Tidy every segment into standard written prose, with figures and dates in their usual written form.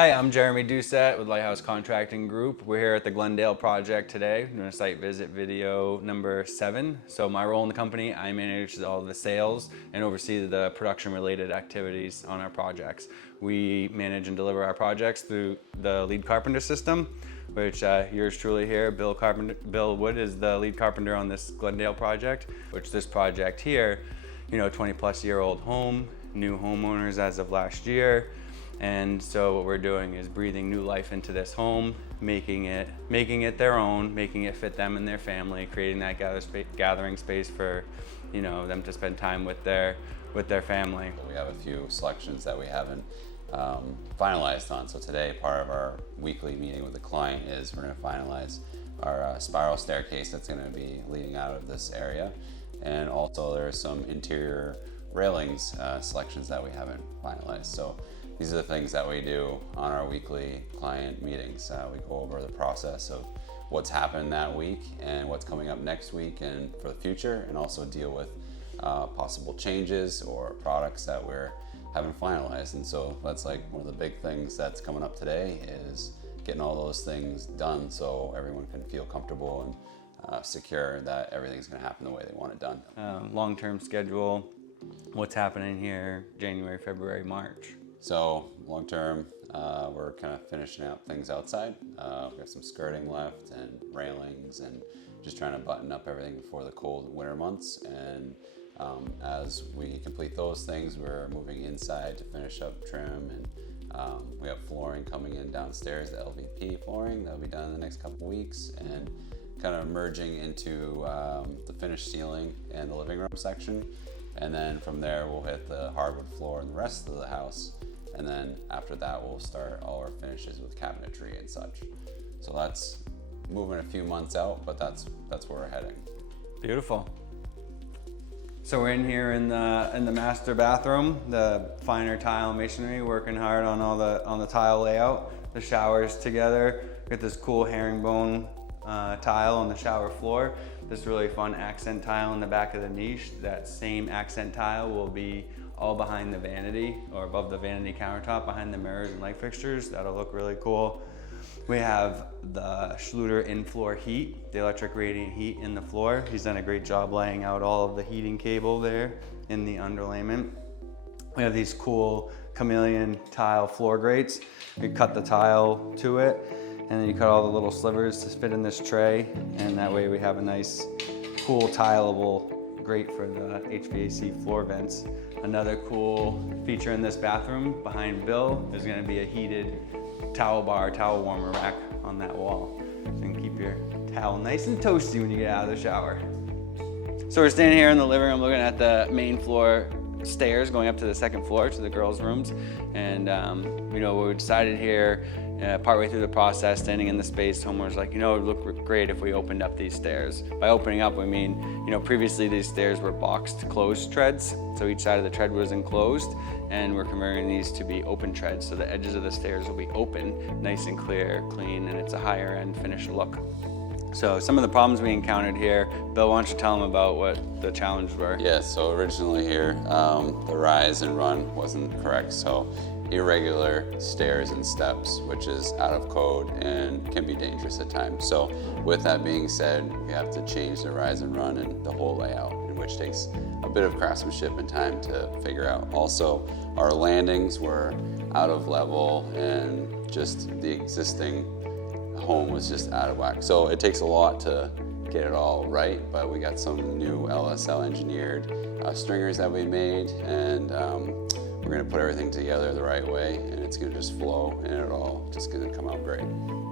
Hi, I'm 𝗧𝗶𝗺𝗀 with Lighthouse Contracting Group. We're here at the Glendale project today, doing a site visit video number 7. So my role in the company, I manage all the sales and oversee the production related activities on our projects. We manage and deliver our projects through the lead carpenter system, which yours truly here, Bill Wood, is the lead carpenter on this Glendale project, which this project here, 20-plus-year-old home, new homeowners as of last year. And so what we're doing is breathing new life into this home, making it their own, making it fit them and their family, creating that gathering space for, them to spend time with their family. We have a few selections that we haven't finalized on. So today, part of our weekly meeting with the client is we're going to finalize our spiral staircase that's going to be leading out of this area. And also there's some interior railings selections that we haven't finalized. So these are the things that we do on our weekly client meetings. We go over the process of what's happened that week and what's coming up next week and for the future, and also deal with possible changes or products that we're haven't finalized. And so that's like one of the big things that's coming up today is getting all those things done so everyone can feel comfortable and secure that everything's going to happen the way they want it done. Long-term schedule, what's happening here January, February, March? So long term, we're kind of finishing out things outside. We have some skirting left and railings and just trying to button up everything before the cold winter months. And as we complete those things, we're moving inside to finish up trim, and we have flooring coming in downstairs, the LVP flooring that'll be done in the next couple weeks, and kind of merging into the finished ceiling and the living room section. And then from there, we'll hit the hardwood floor and the rest of the house. And then after that, we'll start all our finishes with cabinetry and such. So that's moving a few months out, but that's where we're heading. Beautiful. So we're in here in the master bathroom, the finer tile masonry, working hard on on the tile layout. The showers together. We got this cool herringbone tile on the shower floor. This really fun accent tile in the back of the niche. That same accent tile will be all behind the vanity, or above the vanity countertop, behind the mirrors and light fixtures. That'll look really cool. We have the Schluter in-floor heat, the electric radiant heat in the floor. He's done a great job laying out all of the heating cable there in the underlayment. We have these cool Chameleon tile floor grates. You cut the tile to it, and then you cut all the little slivers to fit in this tray, and that way we have a nice, cool, tileable grate for the HVAC floor vents. Another cool feature in this bathroom behind Bill is going to be a heated towel warmer rack on that wall. So you can keep your towel nice and toasty when you get out of the shower. So we're standing here in the living room looking at the main floor stairs going up to the second floor to the girls' rooms. And we decided here partway through the process, standing in the space, homeowners like, it would look great if we opened up these stairs. By opening up, we mean, previously these stairs were boxed closed treads. So each side of the tread was enclosed, and we're converting these to be open treads. So the edges of the stairs will be open, nice and clear, clean, and it's a higher end finished look. So some of the problems we encountered here, Bill, why don't you tell them about what the challenges were? Yeah, so originally here, the rise and run wasn't correct. So irregular stairs and steps, which is out of code and can be dangerous at times. So with that being said, we have to change the rise and run and the whole layout, which takes a bit of craftsmanship and time to figure out. Also, our landings were out of level, and just the existing home was just out of whack. So it takes a lot to get it all right, but we got some new LSL engineered stringers that we made, and we're gonna put everything together the right way, and it's gonna just flow, and it all just gonna come out great.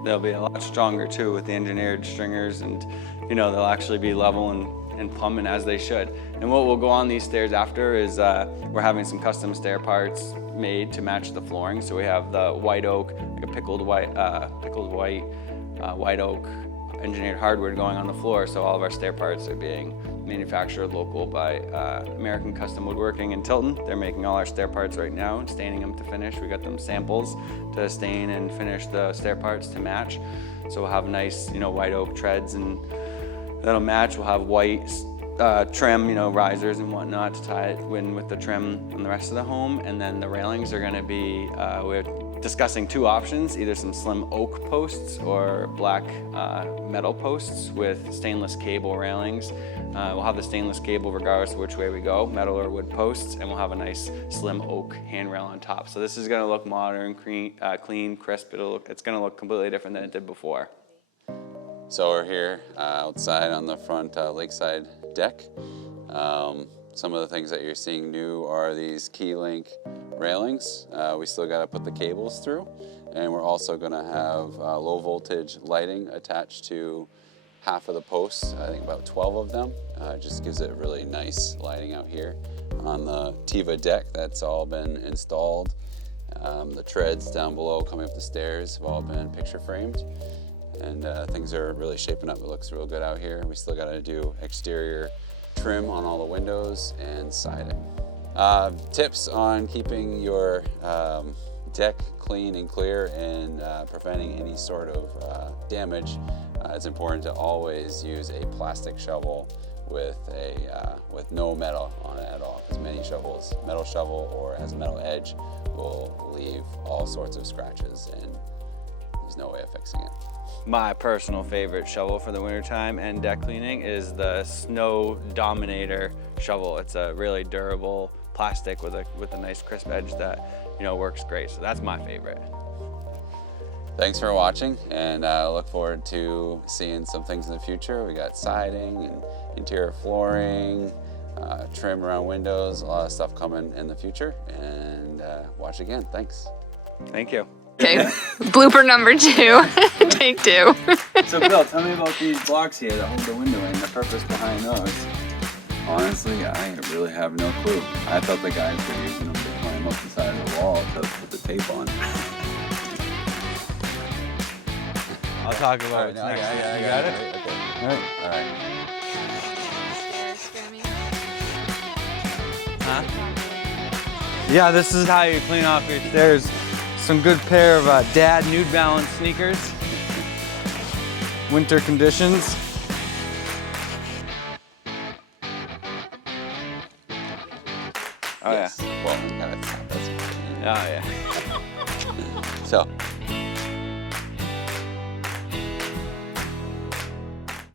They'll be a lot stronger too with the engineered stringers, and they'll actually be level and plumbing as they should. And what will go on these stairs after is we're having some custom stair parts made to match the flooring. So we have the white oak, like a pickled white oak engineered hardwood going on the floor. So all of our stair parts are being manufactured local by American Custom Woodworking in Tilton. They're making all our stair parts right now and staining them to finish. We got them samples to stain and finish the stair parts to match. So we'll have nice, white oak treads, and that'll match. We'll have white trim, risers and whatnot to tie it in with the trim on the rest of the home. And then the railings are going to be, we're discussing two options, either some slim oak posts or black metal posts with stainless cable railings. We'll have the stainless cable regardless of which way we go, metal or wood posts, and we'll have a nice slim oak handrail on top. So this is gonna look modern, clean, crisp. It's gonna look completely different than it did before. So we're here outside on the front lakeside deck. Some of the things that you're seeing new are these key link railings. We still got to put the cables through, and we're also going to have low voltage lighting attached to half of the posts. I think about 12 of them. Just gives it really nice lighting out here. On the TIVADEK, that's all been installed. The treads down below coming up the stairs have all been picture framed, and things are really shaping up. It looks real good out here. We still got to do exterior trim on all the windows and siding. Tips on keeping your deck clean and clear and preventing any sort of damage. It's important to always use a plastic shovel with no metal on it at all, because many shovels, metal shovel or has a metal edge, will leave all sorts of scratches, and there's no way of fixing it. My personal favorite shovel for the wintertime and deck cleaning is the Snow Dominator shovel. It's a really durable plastic with a nice crisp edge that, you know, works great. So that's my favorite. Thanks for watching, and I look forward to seeing some things in the future. We got siding and interior flooring, trim around windows, a lot of stuff coming in the future, and watch again. Thanks. Thank you. Okay, blooper number 2, take 2. So Bill, tell me about these blocks here that hold the window and the purpose behind those. Honestly, I really have no clue. I thought the guys were using them to climb up the side of the wall to put the tape on. I'll talk about it next. I got it? Okay. All right. Huh? Yeah, this is how you clean off your stairs. Some good pair of Dad New Balance sneakers. Winter conditions. Oh yes. yeah. Well, that's Oh yeah. so.